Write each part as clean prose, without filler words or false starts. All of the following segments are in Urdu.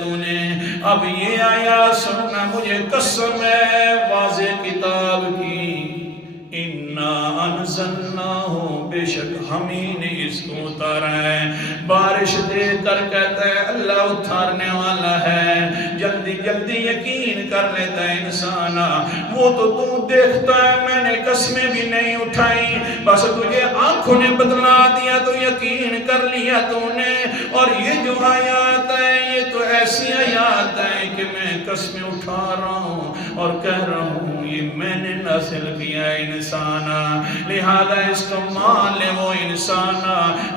تو نے. اب یہ آیات سننا مجھے قسم ہے واضح کتاب کی. اِنَّا أَنزَلْنَاهُ بے شک ہم ہی نے اس کو اتارا ہے. بارش دیکھ کر کہتا ہے اللہ اتارنے والا ہے. جلدی جلدی یقین کر لیتا ہے انسان. وہ تو دیکھتا ہے میں نے قسمیں بھی نہیں اٹھائی بس تجھے آنکھوں نے بدلا دیا تو یقین کر لیا تو نے. اور یہ جو آیات ہے یہ تو ایسی آیات ہے کہ میں قسمیں اٹھا رہا ہوں اور کہہ رہا ہوں یہ میں نے نازل کیا ہے انسان. لہذا اس کو مان لے وہ انسان.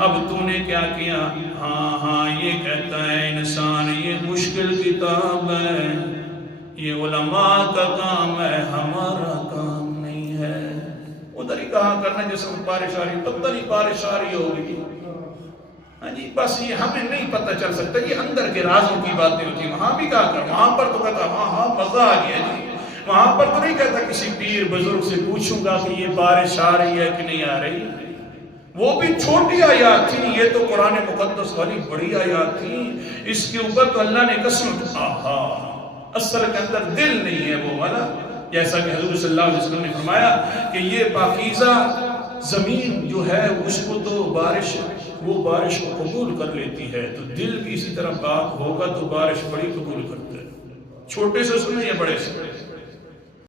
اب تو نے کیا کیا؟ ہاں یہ کہتا ہے انسان یہ مشکل کتاب ہے, یہ علماء کا کام ہے, ہمارا کام نہیں ہے. ادھر ہی کہا کرنا جیسے بارش آ رہی پتہ نہیں بارش آ رہی ہوگی. ہاں جی بس یہ ہمیں نہیں پتہ چل سکتا, یہ اندر کے رازوں کی باتیں ہوتی ہیں. وہاں بھی کہا کر, وہاں پر تو کہتا ہاں مزہ آ گیا جی. وہاں پر تو نہیں کہتا کسی پیر بزرگ سے پوچھوں گا کہ یہ بارش آ رہی ہے کہ نہیں آ رہی. وہ بھی چھوٹی آیات تھی, یہ تو قرآن مقدس والی بڑی آیات تھی. اس کے اوپر تو اللہ نے قسم اصل کے اندر دل نہیں ہے وہ والا. جیسا کہ حضور صلی اللہ علیہ وسلم نے فرمایا کہ یہ پاکیزہ زمین جو ہے اس کو تو وہ بارش کو قبول کر لیتی ہے, تو دل بھی اسی طرح پاک ہوگا تو بارش بڑی قبول کرتا ہے. چھوٹے سے سنیں یا بڑے سے؟